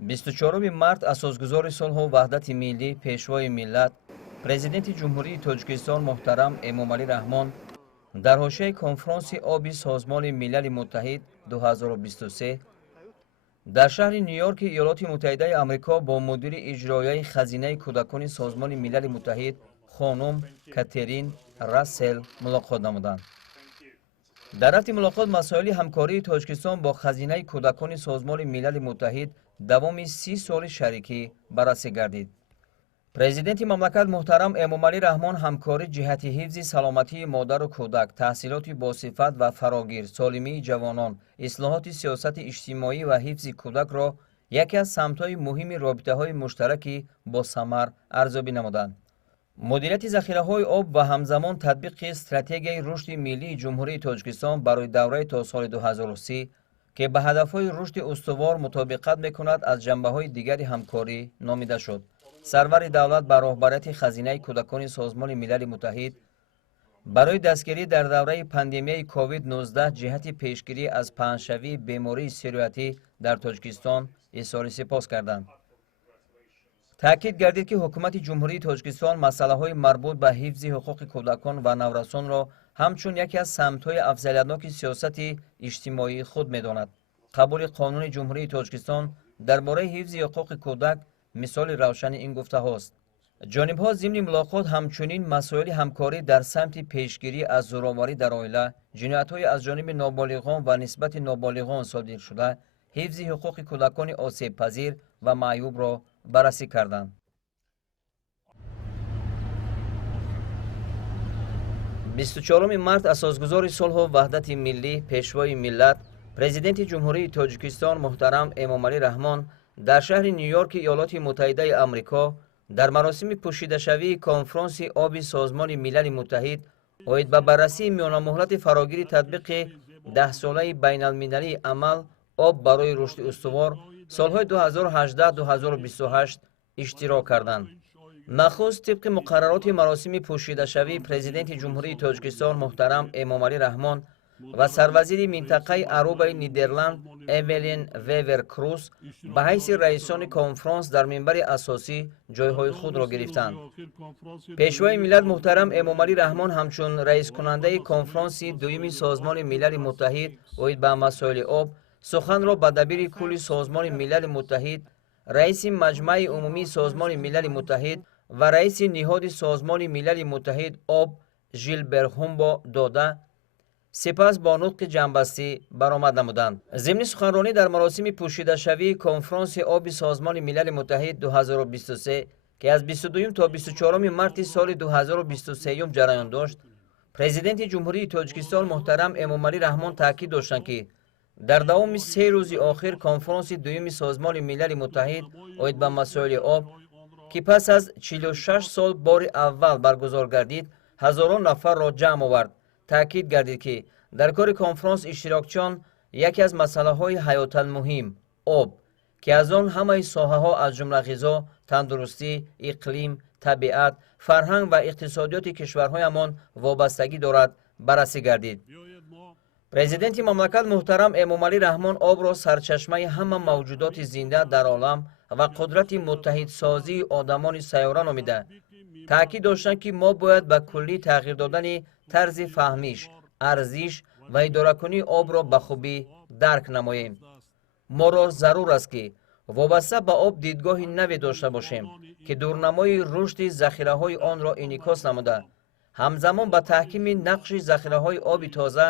24 март асосгузори сулҳу ваҳдати миллӣ, пешвои миллат, президенти ҷумҳурии Тоҷикистон муҳтарам Эмомалӣ Раҳмон дар ҳошияи конфронси оби Созмони Милали Муттаҳид 2023 дар шаҳри Нью-Йорки Иёлоти Муттаҳидаи Амрико бо мудири иҷроияи хазинаи кӯдакони Созмони Милали Муттаҳид хонум Катерин Рассел мулоқот намуданд. дар рафти мулоқот масоили ҳамкории Тоҷикистон бо хазинаи кӯдакони Созмони Милали Муттаҳид давоми 30 соли шарикӣ баррасӣ гардид. президенти мамлакат муҳтарам Эмомалӣ Раҳмон ҳамкорӣ ҷиҳати ҳифзи саломатии модару кӯдак, таҳсилоти босифат ва фарогир, солимии ҷавонон, ислоҳоти сиёсати иҷтимоӣ ва ҳифзи кӯдакро яке аз самтҳои муҳими робитаҳои муштараки босамар арзёбӣ намуданд. мудирияти захираҳои об ва ҳамзамон татбиқи стратегияи рушди миллии ҷумҳурии Тоҷикистон барои даврае то соли 2030 ки ба ҳадафҳои рушди устувор мутобиқат мекунад аз ҷанбаҳои дигари ҳамкорӣ номида шуд. сарвари давлат ба роҳбарияти хазинаи кӯдакони Созмони Милали Муттаҳид барои дастгирӣ дар давраи пандемияи COVID-19 ҷиҳати пешгирӣ аз паҳншавии бемории сироятӣ дар Тоҷикистон изҳори сипос карданд. таъкид гардид ки ҳукумати ҷумҳурии Тоҷикистон масъалаҳои марбут ба ҳифзи ҳуқуқи кӯдакон ва наврасонро ҳамчун яке аз самтҳои афзалиятноки сиёсати иҷтимоии худ медонад. қабули қонуни ҷумҳурии Тоҷикистон дар бораи ҳифзи ҳуқуқи кӯдак мисоли равшани ин гуфтаҳост. ҷонибҳо зимни мулоқот ҳамчунин масоили ҳамкорӣ дар самти пешгирӣ аз зӯроварӣ дар оила, ҷиноятҳои аз ҷониби ноболиғон ва нисбати ноболиғон содиршуда, ҳифзи ҳуқуқи кӯдакони осебпазир ва маъюбро баррасӣ карданд. 24 март асосгузори сулҳу ваҳдати миллӣ, пешвои миллат, президенти ҷумҳурии Тоҷикистон муҳтарам Эмомалӣ Раҳмон дар шаҳри Нью-Йорки Иёлоти Муттаҳидаи Амрико дар маросими пӯшидашавии конфронси оби Созмони Милали Муттаҳид оид ба баррасии миёнамуҳлати фарогири татбиқи 10-солаи байналмилалии амал об барои рушди устувор солҳои 2018-2028 иштирок карданд. нахуст тибқи муқаррароти маросими пӯшидашавии президенти ҷумҳурии Тоҷикистон муҳтарам Эмомалӣ Раҳмон ва сарвазири минтақаи Арубаи Нидерланд Эвелин Вевер Крус ба ҳайси раисони конфронс дар минбари асосӣ ҷойҳои худро гирифтанд. пешвои миллат муҳтарам Эмомалӣ Раҳмон ҳамчун раискунандаи конфронси дуюми Созмони Милали Муттаҳид оид ба масоили об суханро ба дабири кулли Созмони Милали Муттаҳид, раиси Маҷмаи умумии Созмони Милали Муттаҳид ва раиси ниҳоди Созмони Милали Муттаҳид об Жилбер Хумбо дода, сипас бо нутқи ҷамъбастӣ баромад намуданд. зимни суханронӣ дар маросими пӯшидашавии конфронси оби Созмони Милали Муттаҳид 2023 ки аз 22 то 24 марти соли 2023 ҷараён дошт, президенти ҷумҳурии Тоҷикистон муҳтарам Эмомалӣ Раҳмон таъкид доштанд ки дар давоми 3 рӯзи охир конфронси дуюми Созмони Милали Муттаҳид оид ба масоили об ки пас аз 46 сол бори аввал баргузор гардид, ҳазорон нафарро ҷамъ овард. таъкид гардид ки дар кори конфронс иштирокчиён яке аз масъалаҳои ҳаётанмуҳим об ки аз он ҳамаи соҳаҳо аз ҷумла ғизо, тандурустӣ, иқлим, табиат, фарҳанг ва иқтисодиёти кишварҳоямон вобастагӣ дорад баррасӣ гардид. президенти мамлакат муҳтарам Эмомалӣ Раҳмон обро сарчашмаи ҳама мавҷудоти зинда дар олам ва қудрати муттаҳидсозии одамони сайёра номида, таъкид доштанд ки мо бояд ба куллӣ тағйир додани тарзи фаҳмиш, арзиш ва идоракунии обро ба хубӣ дарк намоем. моро зарур аст ки вобаста ба об дидгоҳи наве дошта бошем ки дурнамои рушди захираҳои онро инъикос намуда, ҳамзамон ба таҳкими нақши захираҳои оби тоза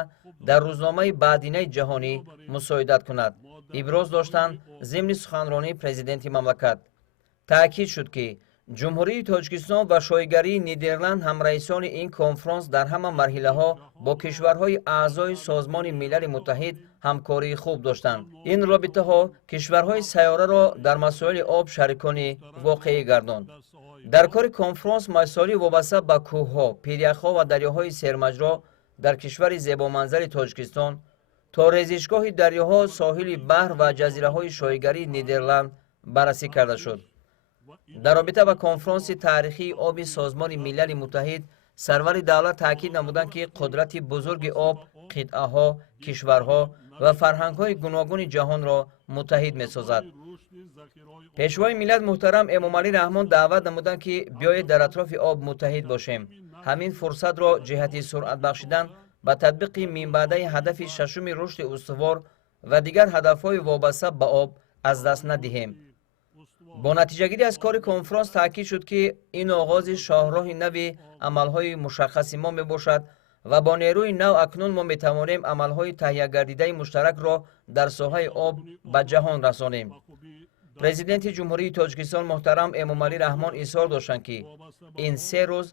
дар рӯзномаи Баъдинаи ҷаҳонӣ мусоидат кунад, иброз доштанд зимни суханронии президенти мамлакат. таъкид шуд ки ҷумҳурии Тоҷикистон ва шоигарии Нидерланд ҳамраисони ин конфронс дар ҳама марҳилаҳо бо кишварҳои аъзои Созмони Милали Муттаҳид ҳамкории хуб доштанд. ин робитаҳо кишварҳои сайёраро дар масоили об шарикони воқеӣ гардонд. дар кори конфронс масоили вобаста ба кӯҳҳо, пиряхҳо ва дарёҳои сермаҷро дар кишвари зебоманзари Тоҷикистон то резишгоҳи дарёҳо, соҳили баҳр ва ҷазираҳои шоигарии Нидерланд баррасӣ карда шуд. дар робита ба конфронси таърихии оби Созмони Милали Муттаҳид сарвари давлат таъкид намуданд ки қудрати бузурги об қитъаҳо, кишварҳо ва фарҳангҳои гуногуни ҷаҳонро муттаҳид месозад. пешвои миллат муҳтарам эмомалӣ раҳмон даъват намуданд ки биёед дар атрофи об муттаҳид бошем. ҳамин фурсатро ҷиҳати суръат бахшидан ба татбиқи минбаъдаи ҳадафи шашуми рушди устувор ва дигар ҳадафҳои вобаста ба об аз даст надиҳем. бо натиҷагирӣ аз кори конфронс таъкид шуд ки ин оғози шоҳроҳи нави амалҳои мушаххаси мо мебошад ва бо нерӯи нав акнун мо метавонем амалҳои таҳиягардидаи муштаракро дар соҳаи об ба ҷаҳон расонем. президенти ҷумҳурии тоҷикистон муҳтарам эмомалӣ раҳмон изҳор доштанд ки ин се рӯз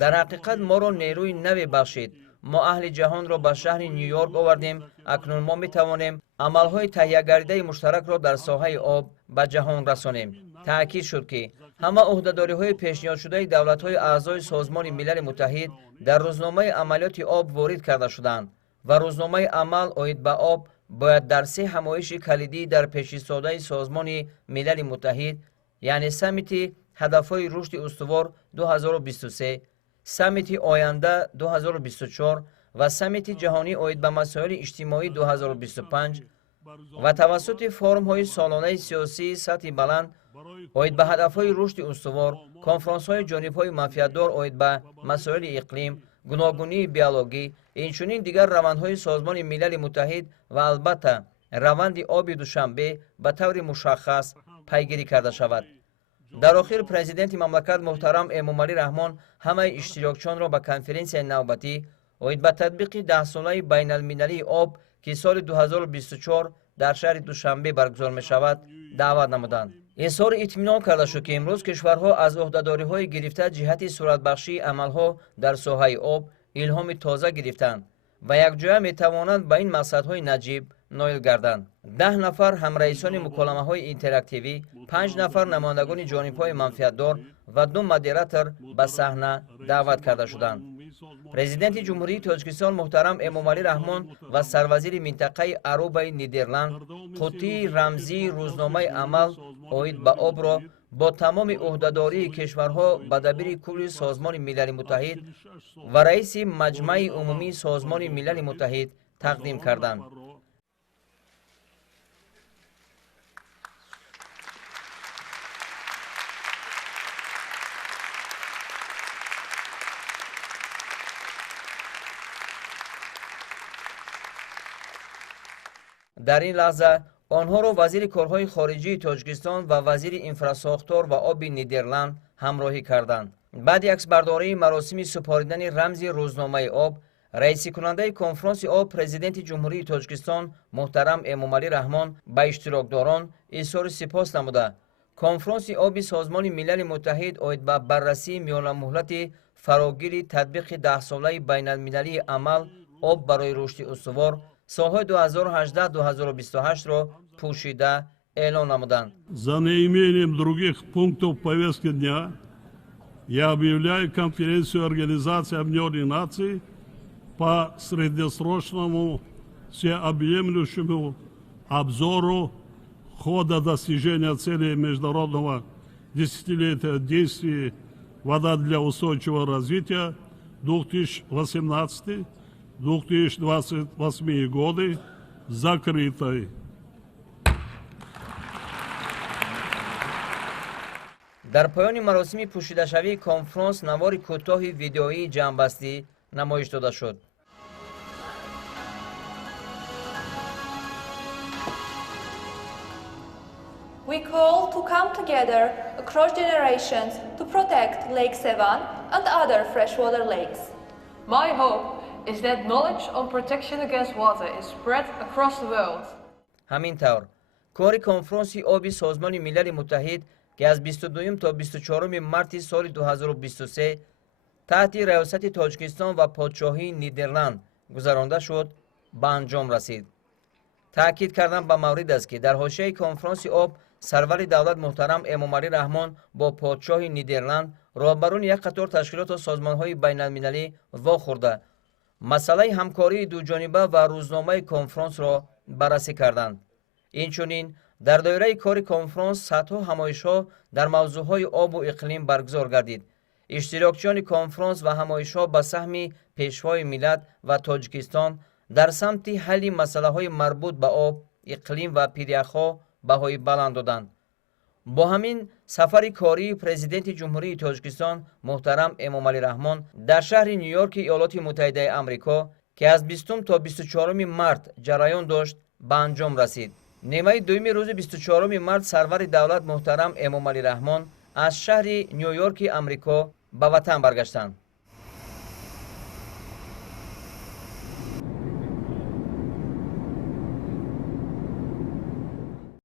дар ҳақиқат моро нерӯи наве бахшид. мо аҳли ҷаҳонро ба шаҳри ню йорк овардем. акнун мо метавонем амалҳои таҳиягардидаи муштаракро дар соҳаи об ба ҷаҳон расонем. таъкид шуд ки ҳама ӯҳдадориҳои пешниҳодшудаи давлатҳои аъзои созмони милали муттаҳид дар рӯзномаи амалиёти об ворид карда шуданд ва рӯзномаи амал оид ба об бояд дар се ҳамоиши калидӣ дар пешистодаи созмони милали муттаҳид, яъне саммити ҳадафҳои рушди устувор 2023, саммити оянда 2024 ва саммити ҷаҳонӣ оид ба масоили иҷтимоӣ 2025 ва тавассути форумҳои солонаи сиёсии сатҳи баланд оид ба ҳадафҳои рушди устувор, конфронсҳои ҷонибҳои манфиатдор оид ба масоили иқлим, гуногунии биологӣ, инчунин дигар равандҳои созмони милали муттаҳид ва албатта раванди оби душанбе ба таври мушаххас пайгирӣ карда шавад. дар охир президенти мамлакат муҳтарам эмомалӣ раҳмон ҳамаи иштирокчиёнро ба конференсияи навбатӣ оид ба татбиқи 10-солаи байналмилалии об ки соли 2024 дар шаҳри душанбе баргузор мешавад даъват намуданд. изҳори итминон карда шуд ки имрӯз кишварҳо аз ӯҳдадориҳои гирифта ҷиҳати суръатбахшии амалҳо дар соҳаи об илҳоми тоза гирифтанд ва якҷоя метавонанд ба ин мақсадҳои наҷиб ноил гарданд. 10 нафар ҳамраисони муколамаҳои интерактивӣ, 5 нафар намояндагони ҷонибҳои манфиатдор ва 2 модератор ба саҳна даъват карда шуданд. президенти ҷумҳурии тоҷикистон муҳтарам эмомалӣ раҳмон ва сарвазири минтақаи арубаи нидерланд қуттии рамзии рӯзномаи амал оид ба обро бо тамоми ӯҳдадории кишварҳо ба дабири кулли созмони милали муттаҳид ва раиси маҷмаи умумии созмони милали муттаҳид тақдим карданд. дар ин лаҳза онҳоро вазири корҳои хориҷии тоҷикистон ва вазири инфрасохтор ва оби нидерланд ҳамроҳӣ карданд. баъди аксбардории маросими супоридани рамзи рӯзномаи об, раисикунандаи конфронси об президенти ҷумҳурии тоҷикистон муҳтарам эмомалӣ раҳмон ба иштирокдорон изҳори сипос намуда конфронси оби созмони милали муттаҳид оид ба баррасии миёнамуҳлати фарогири татбиқи 10-солаи байналмилалии амал об барои рушди устувор солҳои 2018-2028-ро пӯшида эълон намуданд. За неимением других пунктов повестки дня я объявляю конференцию Организации Объединенных Наций по среднесрочному всеобъемлющему обзору хода достижения целей международного десятилетия действий «Вода для устойчивого развития» 2018-2028 годы закрытой. дар поёни маросими пӯшидашавии конфронс навори кӯтоҳи видеоии ҷамъбастӣ намоиш дода шуд. We call to come together across generations to protect Lake Sevan and other freshwater lakes. My hope is that knowledge on protection against water is spread across the world. ҳамин тавр кори конфронси оби созмони милали муттаҳид ки аз 22 то 24 марти соли 2023 таҳти раёсати тоҷикистон ва подшоҳии нидерланд гузаронда шуд ба анҷом расид. таъкид кардан ба маврид аст ки дар ҳошияи конфронси об сарвари давлат муҳтарам эмомалӣ раҳмон бо подшоҳи нидерланд роҳбарони як қатор ташкилоту созмонҳои байналмилалӣ вохӯрда масъалаи ҳамкории дуҷониба ва рӯзномаи конфронсро баррасӣ карданд. инчунин дар доираи кори конфронс садҳо ҳамоишҳо дар мавзӯъҳои обу иқлим баргузор гардид. иштирокчиёни конфронс ва ҳамоишҳо ба саҳми пешвои миллат ва тоҷикистон дар самти ҳалли масъалаҳои марбут ба об, иқлим ва пиряхҳо баҳои баланд доданд. با همین سفر کاری پرزیدنت جمهوری تاجیکستان محترم امامعلی رحمان در شهر نیویورک ایالات متحده آمریکا که از 20 تا 24 مارت جریان داشت به انجام رسید. نیمه دوم روز 24 مارت سرور دولت محترم امامعلی رحمان از شهر نیویورک آمریکا به وطن برگشتند.